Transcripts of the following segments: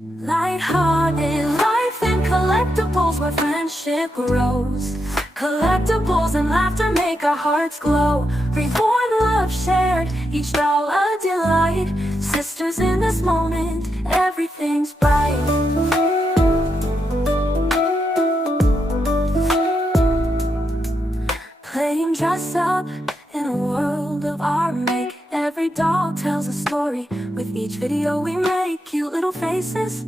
Lighthearted life and collectibles where friendship grows. Collectibles and laughter make our hearts glow. Reborn love shared, each doll a delight. Sisters in this moment, everything's bright. Playing dress up in a world of art make. Every doll tells a story with each video we make. Cute little faces,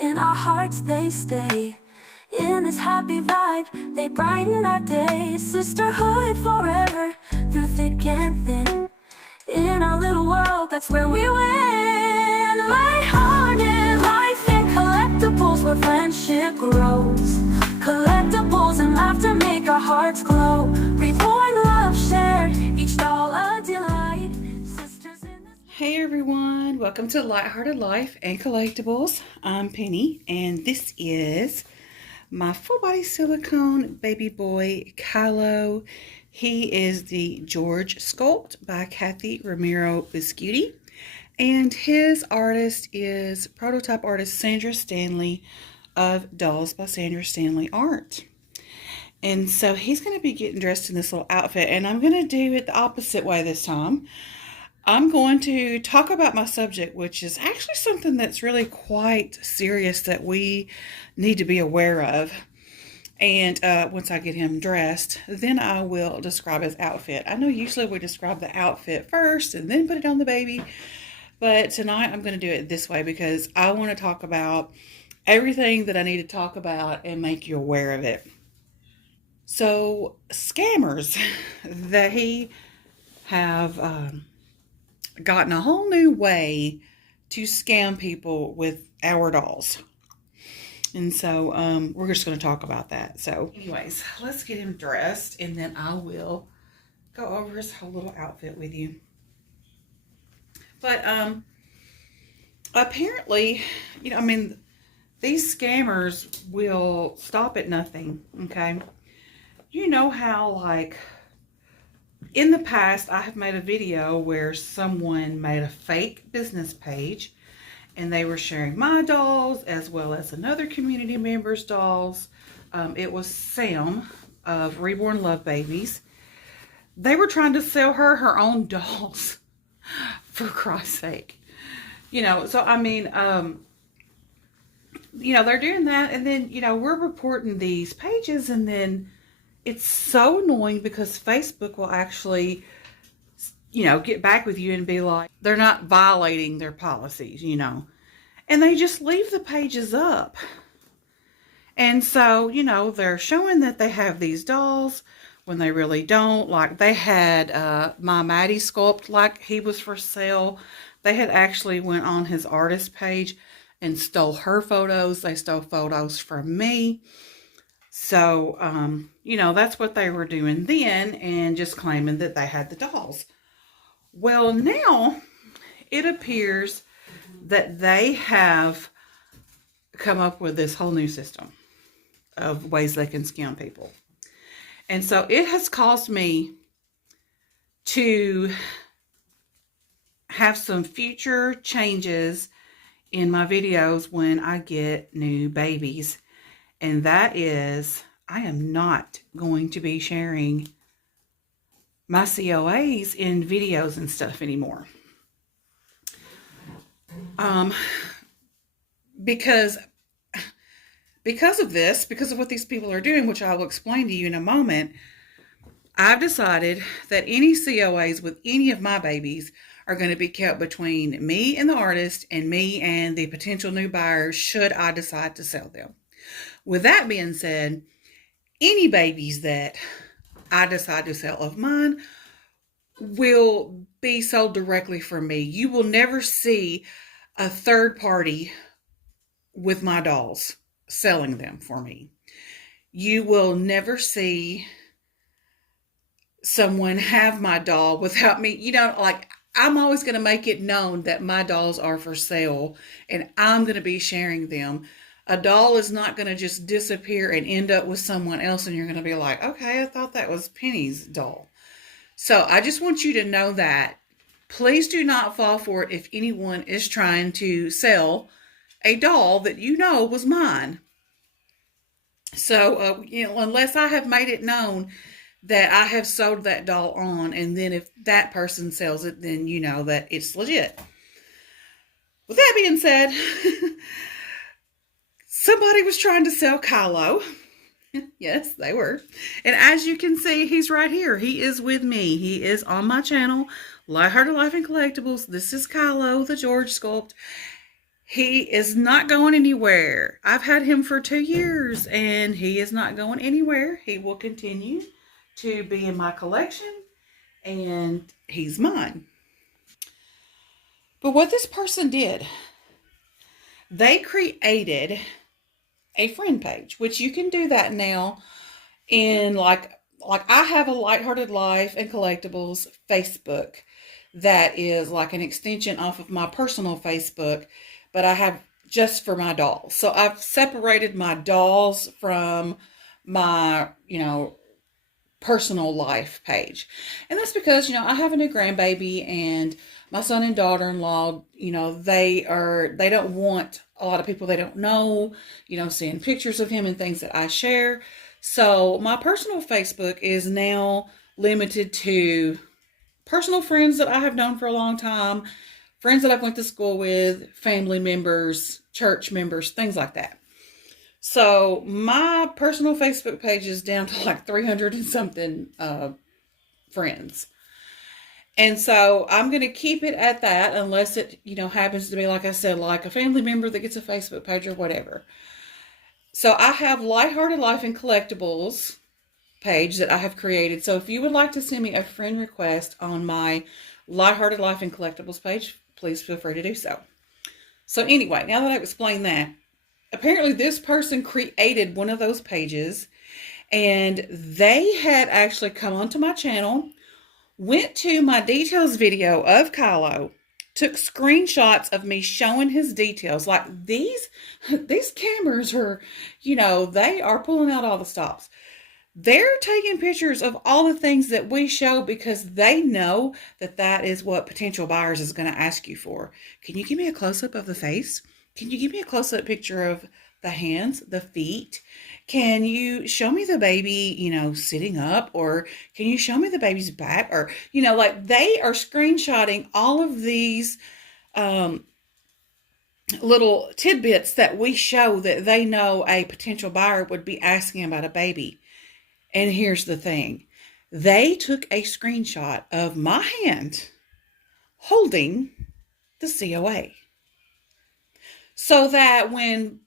in our hearts they stay. In this happy vibe, they brighten our day. Sisterhood forever, through thick and thin. In our little world, that's where we win. Lighthearted life and collectibles where friendship grows. Collectibles and laughter make our hearts glow. Reborn love shared, each doll a delight. Sisters in this. Hey everyone, welcome to Lighthearted Life and Collectibles. I'm Penny, and this is my full body silicone baby boy, Kylo. He is the George sculpt by Kathy Ramiro Biscuiti, and his artist is prototype artist Sandra Stanley of Dolls by Sandra Stanley Art. And so he's going to be getting dressed in this little outfit, and I'm going to do it the opposite way this time. I'm going to talk about my subject, which is actually something that's really quite serious that we need to be aware of. And once I get him dressed, then I will describe his outfit. I know usually we describe the outfit first and then put it on the baby, but tonight I'm going to do it this way because I want to talk about everything that I need to talk about and make you aware of it. So scammers, they have gotten a whole new way to scam people with our dolls. And so we're just going to talk about that. So anyways, let's get him dressed and then I will go over his whole little outfit with you. But apparently, these scammers will stop at nothing, okay? You know how, like, in the past, I have made a video where someone made a fake business page and they were sharing my dolls as well as another community member's dolls. It was Sam of Reborn Love Babies. They were trying to sell her own dolls, for Christ's sake. They're doing that, and then, we're reporting these pages, and then it's so annoying because Facebook will actually, get back with you and be like, they're not violating their policies, and they just leave the pages up. And so, they're showing that they have these dolls when they really don't. Like, they had my Maddie sculpt like he was for sale. They had actually went on his artist page and stole her photos. They stole photos from me. So, that's what they were doing then and just claiming that they had the dolls. Well, now it appears that they have come up with this whole new system of ways they can scam people. And so it has caused me to have some future changes in my videos when I get new babies. And that is, I am not going to be sharing my COAs in videos and stuff anymore. Because of this, because of what these people are doing, which I will explain to you in a moment, I've decided that any COAs with any of my babies are going to be kept between me and the artist and me and the potential new buyers should I decide to sell them. With that being said, any babies that I decide to sell of mine will be sold directly from me. You will never see a third party with my dolls selling them for me. You will never see someone have my doll without me. I'm always going to make it known that my dolls are for sale and I'm going to be sharing them. A doll is not going to just disappear and end up with someone else and you're going to be like, okay, I thought that was Penny's doll. So I just want you to know that. Please do not fall for it if anyone is trying to sell a doll that you know was mine. So, unless I have made it known that I have sold that doll on, and then if that person sells it, then you know that it's legit. With that being said, somebody was trying to sell Kylo. Yes, they were. And as you can see, he's right here. He is with me. He is on my channel, Lighthearted Life and Collectibles. This is Kylo, the George sculpt. He is not going anywhere. I've had him for 2 years, and he is not going anywhere. He will continue to be in my collection, and he's mine. But what this person did, they created a friend page, which you can do that now in like I have a Lighthearted Life and Collectibles Facebook that is like an extension off of my personal Facebook, but I have just for my dolls. So I've separated my dolls from my, personal life page. And that's because, I have a new grandbaby, and my son and daughter-in-law, they don't want a lot of people they don't know, seeing pictures of him and things that I share. So my personal Facebook is now limited to personal friends that I have known for a long time, friends that I've went to school with, family members, church members, things like that. So my personal Facebook page is down to like 300 and something friends. And so I'm going to keep it at that unless it, happens to be, like I said, like a family member that gets a Facebook page or whatever. So I have Lighthearted Life and Collectibles page that I have created. So if you would like to send me a friend request on my Lighthearted Life and Collectibles page, please feel free to do so. So anyway, now that I've explained that, apparently this person created one of those pages, and they had actually come onto my channel, went to my details video of Kylo, took screenshots of me showing his details. Like these cameras are, they are pulling out all the stops. They're taking pictures of all the things that we show because they know that that is what potential buyers is going to ask you for. Can you give me a close-up of the face? Can you give me a close-up picture of the hands, the feet? Can you show me the baby, sitting up? Or can you show me the baby's back? Or, like they are screenshotting all of these little tidbits that we show that they know a potential buyer would be asking about a baby. And here's the thing. They took a screenshot of my hand holding the COA. So that when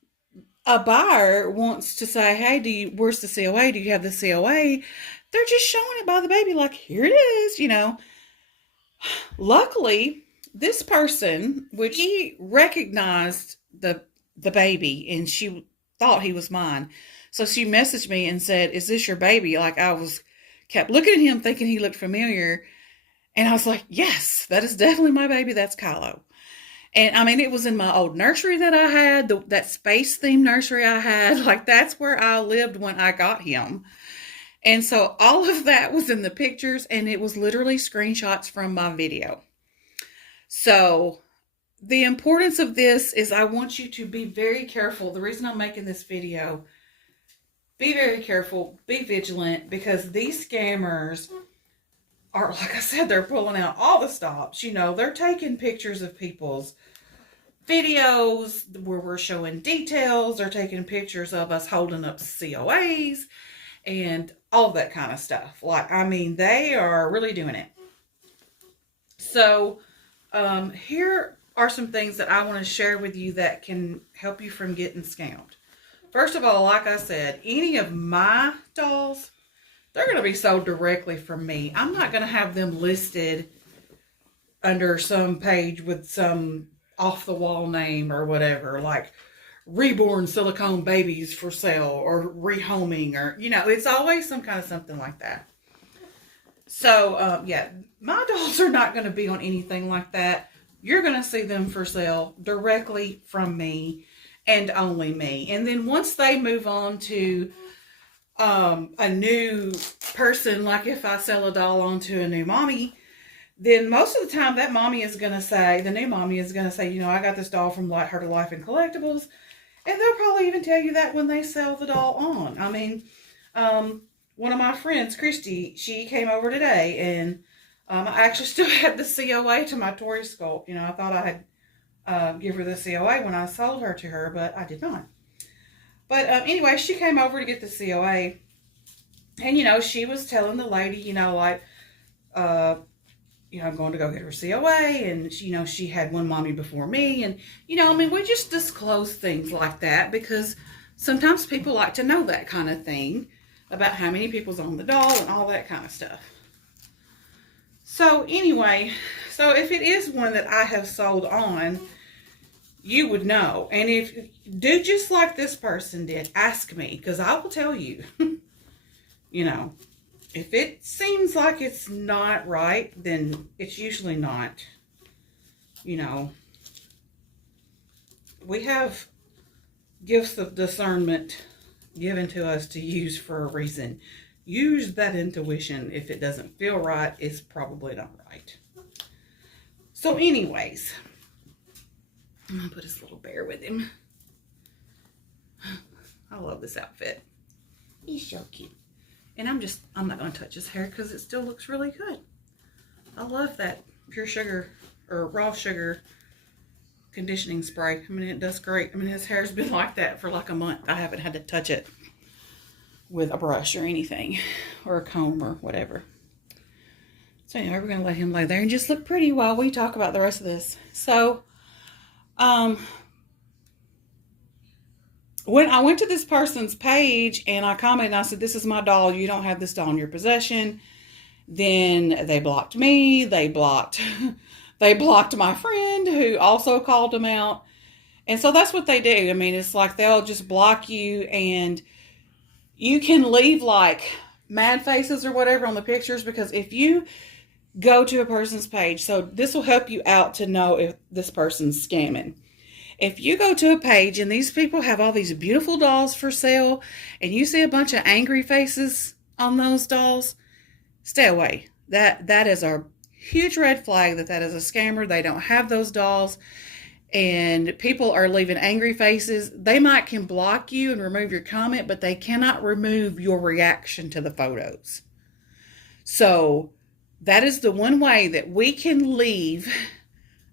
a buyer wants to say, hey, where's the COA? Do you have the COA? They're just showing it by the baby like, here it is, Luckily, this person, which he recognized the baby, and she thought he was mine. So she messaged me and said, is this your baby? Like kept looking at him thinking he looked familiar. And I was like, yes, that is definitely my baby. That's Kylo. And I mean, it was in my old nursery that I had, that space themed nursery I had. Like that's where I lived when I got him. And so all of that was in the pictures, and it was literally screenshots from my video. So the importance of this is I want you to be very careful. The reason I'm making this video, be very careful, be vigilant, because these scammers are, like I said, they're pulling out all the stops. They're taking pictures of people's videos where we're showing details. They're taking pictures of us holding up COAs and all that kind of stuff. They are really doing it. So here are some things that I want to share with you that can help you from getting scammed. First of all, like I said, any of my dolls, they're going to be sold directly from me. I'm not going to have them listed under some page with some off-the-wall name or whatever, like reborn silicone babies for sale or rehoming, or, it's always some kind of something like that. So, yeah, my dolls are not going to be on anything like that. You're going to see them for sale directly from me and only me. And then once they move on to a new person, like if I sell a doll onto a new mommy, then most of the time that mommy is going to say, the new mommy is going to say, I got this doll from Lighthearted Life and Collectibles. And they'll probably even tell you that when they sell the doll on. I mean, one of my friends, Christy, she came over today, and I actually still had the COA to my Tory sculpt. I thought I had give her the COA when I sold her to her, but I did not. But anyway, she came over to get the COA, and she was telling the lady, I'm going to go get her COA, and she had one mommy before me, and we just disclose things like that because sometimes people like to know that kind of thing about how many people's on the doll and all that kind of stuff. So anyway, so if it is one that I have sold on, you would know. And if do just like this person did, ask me, because I will tell you. If it seems like it's not right, then it's usually not. We have gifts of discernment given to us to use for a reason. Use that intuition. If it doesn't feel right, it's probably not right. So anyways, I'm going to put his little bear with him. I love this outfit. He's so cute. And I'm not going to touch his hair because it still looks really good. I love that pure sugar or raw sugar conditioning spray. It does great. His hair's been like that for like a month. I haven't had to touch it with a brush or anything, or a comb or whatever. So anyway, we're going to let him lay there and just look pretty while we talk about the rest of this. So, when I went to this person's page and I commented, I said, this is my doll. You don't have this doll in your possession. Then they blocked me. They blocked my friend who also called them out. And so that's what they do. It's like they'll just block you, and you can leave like mad faces or whatever on the pictures, because if you go to a person's page, so this will help you out to know if this person's scamming. If you go to a page and these people have all these beautiful dolls for sale and you see a bunch of angry faces on those dolls, stay away. That is a huge red flag that is a scammer. They don't have those dolls, and people are leaving angry faces. They can block you and remove your comment, but they cannot remove your reaction to the photos. So that is the one way that we can leave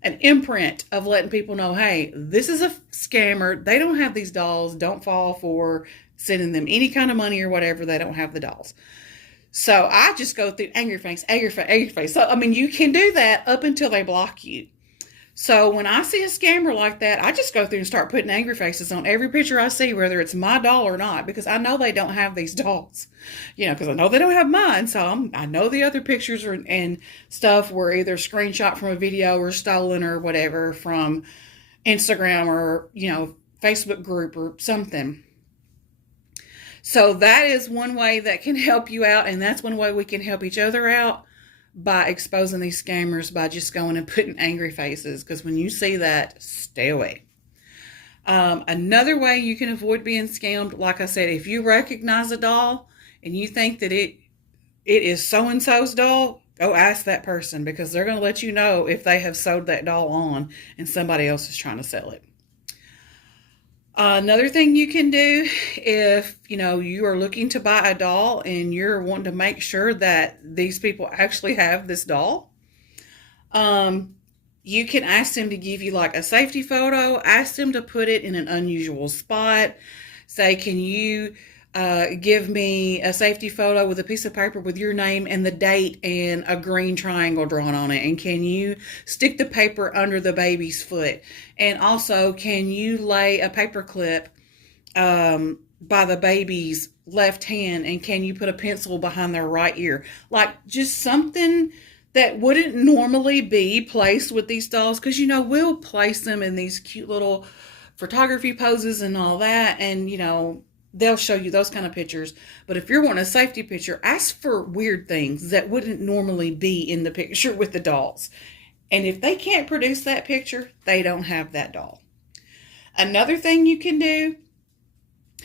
an imprint of letting people know, hey, this is a scammer. They don't have these dolls. Don't fall for sending them any kind of money or whatever. They don't have the dolls. So I just go through angry face, angry face, angry face. So, you can do that up until they block you. So when I see a scammer like that, I just go through and start putting angry faces on every picture I see, whether it's my doll or not, because I know they don't have these dolls, because I know they don't have mine. So I know the other pictures and stuff were either screenshot from a video or stolen or whatever from Instagram or, Facebook group or something. So that is one way that can help you out. And that's one way we can help each other out, by exposing these scammers, by just going and putting angry faces. Because when you see that, stay away. Another way you can avoid being scammed, like I said, if you recognize a doll and you think that it is so-and-so's doll, go ask that person, because they're going to let you know if they have sold that doll on and somebody else is trying to sell it. Another thing you can do, if you are looking to buy a doll and you're wanting to make sure that these people actually have this doll, you can ask them to give you like a safety photo. Ask them to put it in an unusual spot. Say, can you give me a safety photo with a piece of paper with your name and the date and a green triangle drawn on it? And can you stick the paper under the baby's foot? And also, can you lay a paper clip by the baby's left hand? And can you put a pencil behind their right ear? Like just something that wouldn't normally be placed with these dolls. Because, we'll place them in these cute little photography poses and all that. And, they'll show you those kind of pictures. But if you're wanting a safety picture, ask for weird things that wouldn't normally be in the picture with the dolls. And if they can't produce that picture, they don't have that doll. Another thing you can do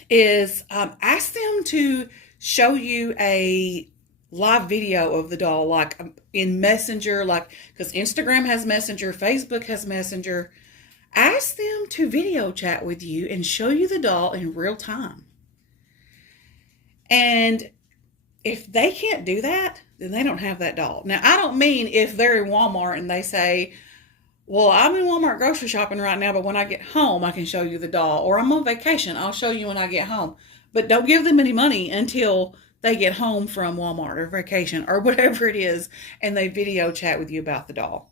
is ask them to show you a live video of the doll, like in Messenger, like, because Instagram has Messenger, Facebook has Messenger. Ask them to video chat with you and show you the doll in real time. And if they can't do that, then they don't have that doll. Now, I don't mean if they're in Walmart and they say, well, I'm in Walmart grocery shopping right now, but when I get home, I can show you the doll. Or I'm on vacation, I'll show you when I get home. But don't give them any money until they get home from Walmart or vacation or whatever it is, and they video chat with you about the doll.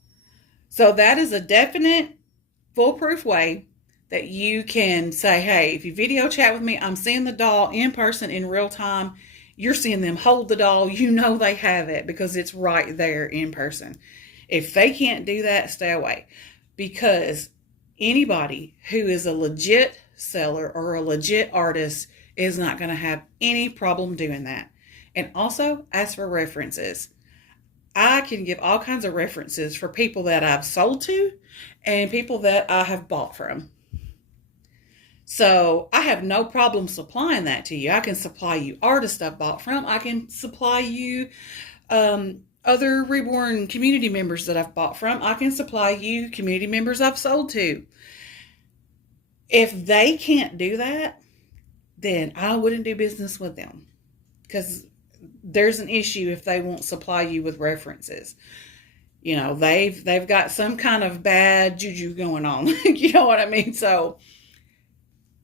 So that is a definite, foolproof way that you can say, hey, if you video chat with me, I'm seeing the doll in person in real time. You're seeing them hold the doll. You know they have it because it's right there in person. If they can't do that, stay away. Because anybody who is a legit seller or a legit artist is not going to have any problem doing that. And also, ask for references. I can give all kinds of references for people that I've sold to and people that I have bought from. So I have no problem supplying that to you. I can supply you artists I've bought from. I can supply you other reborn community members that I've bought from. I can supply you community members I've sold to. If they can't do that, then I wouldn't do business with them, because there's an issue if they won't supply you with references. You know, they've got some kind of bad juju going on. You know what I mean? So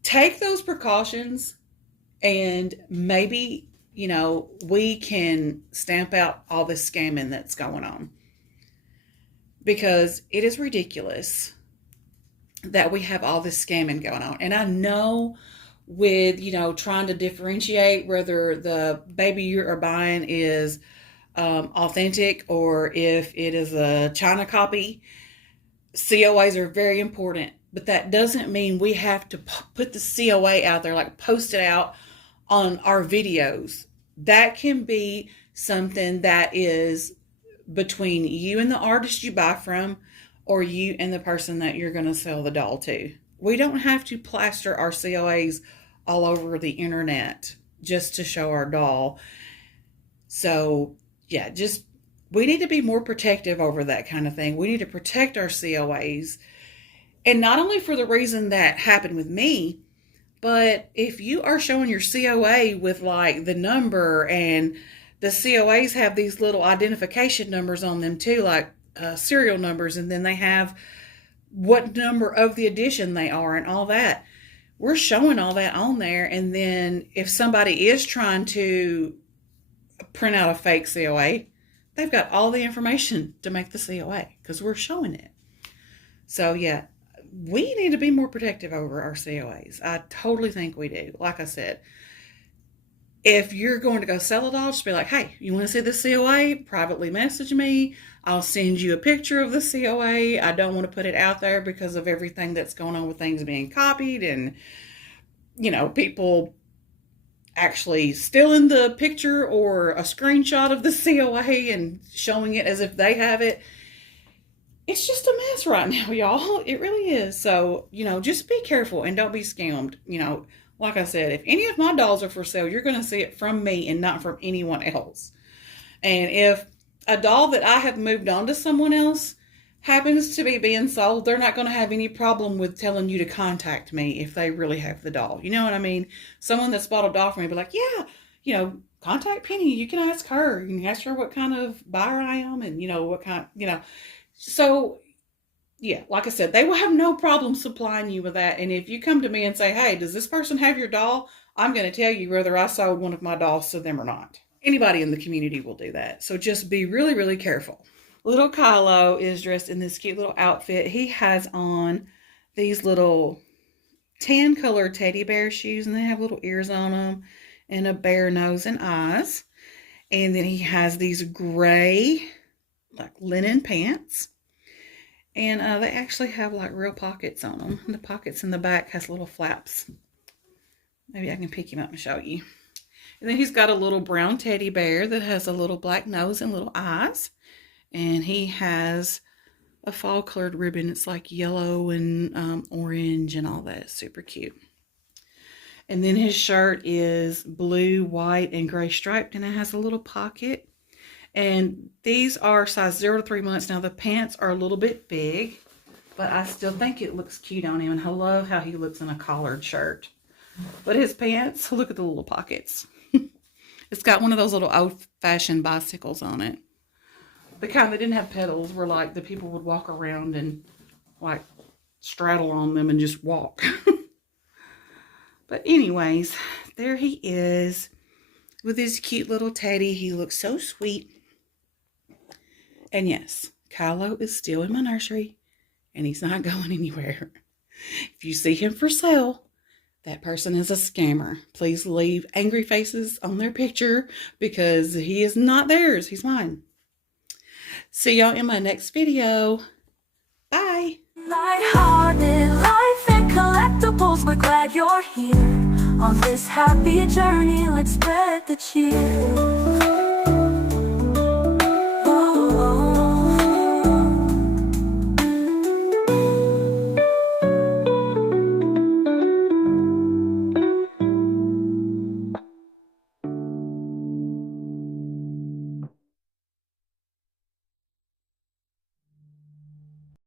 take those precautions, and maybe, you know, we can stamp out all this scamming that's going on, because it is ridiculous that we have all this scamming going on. And I know with, you know, trying to differentiate whether the baby you are buying is authentic or if it is a China copy, COAs are very important. But that doesn't mean we have to put the COA out there, like post it out on our videos. That can be something that is between you and the artist you buy from, or you and the person that you're going to sell the doll to. We don't have to plaster our COAs all over the internet just to show our doll. So yeah, we need to be more protective over that kind of thing. We need to protect our COAs. And not only for the reason that happened with me, but if you are showing your COA with like the number, and the COAs have these little identification numbers on them too, like serial numbers, and then they have what number of the edition they are and all that. We're showing all that on there. And then if somebody is trying to print out a fake COA, they've got all the information to make the COA because we're showing it. So yeah, we need to be more protective over our COAs. I totally think we do. Like I said, if you're going to go sell a doll, just be like, hey, you want to see the COA? Privately message me. I'll send you a picture of the COA. I don't want to put it out there because of everything that's going on with things being copied and, you know, people actually stealing the picture or a screenshot of the COA and showing it as if they have it. It's just a mess right now, y'all. It really is. So, you know, just be careful and don't be scammed. You know, like I said, if any of my dolls are for sale, you're going to see it from me and not from anyone else. And if a doll that I have moved on to someone else happens to be being sold, they're not going to have any problem with telling you to contact me if they really have the doll. You know what I mean? Someone that's bought a doll for me be like, yeah, you know, contact Penny. You can ask her. You can ask her what kind of buyer I am and, you know, what kind, you know. So, yeah, like I said, they will have no problem supplying you with that. And if you come to me and say, hey, does this person have your doll? I'm going to tell you whether I sold one of my dolls to them or not. Anybody in the community will do that. So just be really, really careful. Little Kylo is dressed in this cute little outfit. He has on these little tan colored teddy bear shoes, and they have little ears on them and a bear nose and eyes. And then he has these gray, like linen pants. And they actually have like real pockets on them. And the pockets in the back has little flaps. Maybe I can pick him up and show you. And then he's got a little brown teddy bear that has a little black nose and little eyes. And he has a fall colored ribbon. It's like yellow and orange and all that. It's super cute. And then his shirt is blue, white, and gray striped. And it has a little pocket And these are size 0 to 3 months. Now the pants are a little bit big, but I still think it looks cute on him. And I love how he looks in a collared shirt. But his pants, look at the little pockets. It's got one of those little old-fashioned bicycles on it. The kind that didn't have pedals, where like the people would walk around and like straddle on them and just walk. But anyways, there he is with his cute little teddy. He looks so sweet. And yes, Kylo is still in my nursery and he's not going anywhere. If you see him for sale, that person is a scammer. Please leave angry faces on their picture because he is not theirs. He's mine. See y'all in my next video. Bye. Light-hearted life and collectibles, we're glad you're here. On this happy journey, let's spread the cheer.